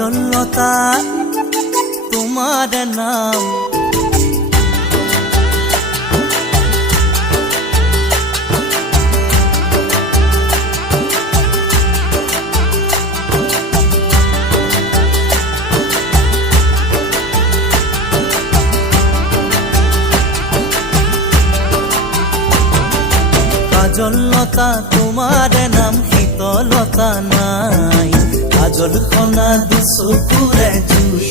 কাজল লতা তোমাৰ নাম কাজল লতা তোমাৰ নাম শীতলতা নাই কাজল খনা দুচকুৰে জুই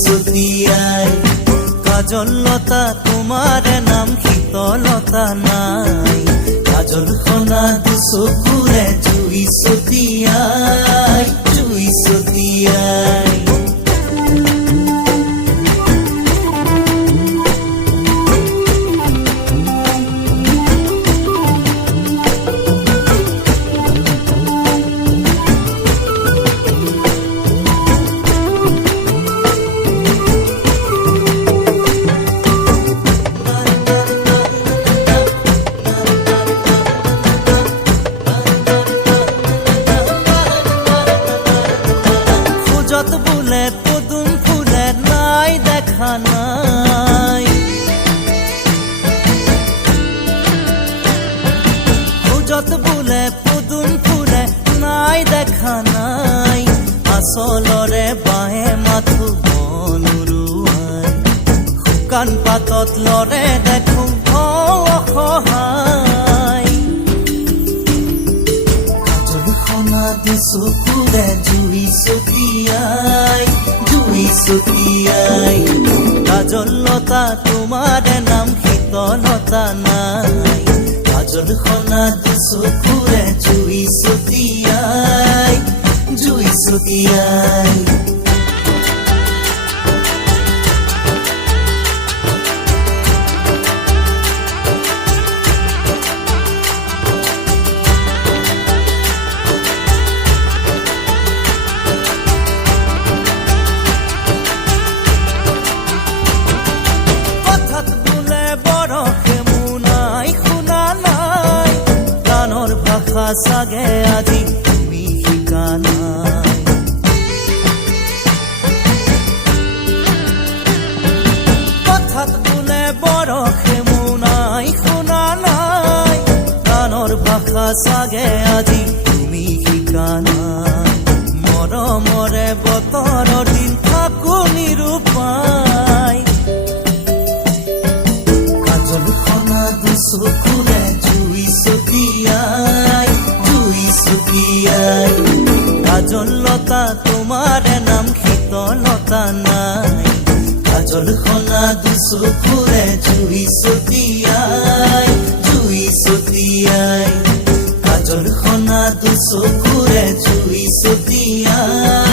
ছটিয়াই কাজল লতা তোমাৰ নাম শীতলতা নাই কাজল খনা দুচকুৰে জুই ছটিয়াই যত ফুলে পদুম ফুলে নাই দেখা নাই যত ফুলে পদুম ফুলে নাই দেখা নাই আচলৰে বাহে মাথো মনুৰুৱাই শুকান পাতত লৰে দেখো অসহায় কাজল খনা দুচকুৰে জুই ছটিয়াই কাজল লতা তোমাৰ নাম শীতলতা নাই কাজল খনা দুচকুৰে জুই ছটিয়াই চাগে আজি তুমি শিকা নাই কথাত বোলে বৰষে মোনাই শুনা নাই গানৰ ভাষা চাগে আজি তুমি শিকা নাই মৰমৰে বতৰৰ দিন থাকো নিৰূপাই কাজল খনা দুচকুৰে জুই ছটিয়াই কাজল লতা তোমাৰ নাম শীতলতা নাই কাজল খনা দুচকুৰে জুই ছটিয়াই কাজল খনা দুচকুৰে জুই ছটিয়াই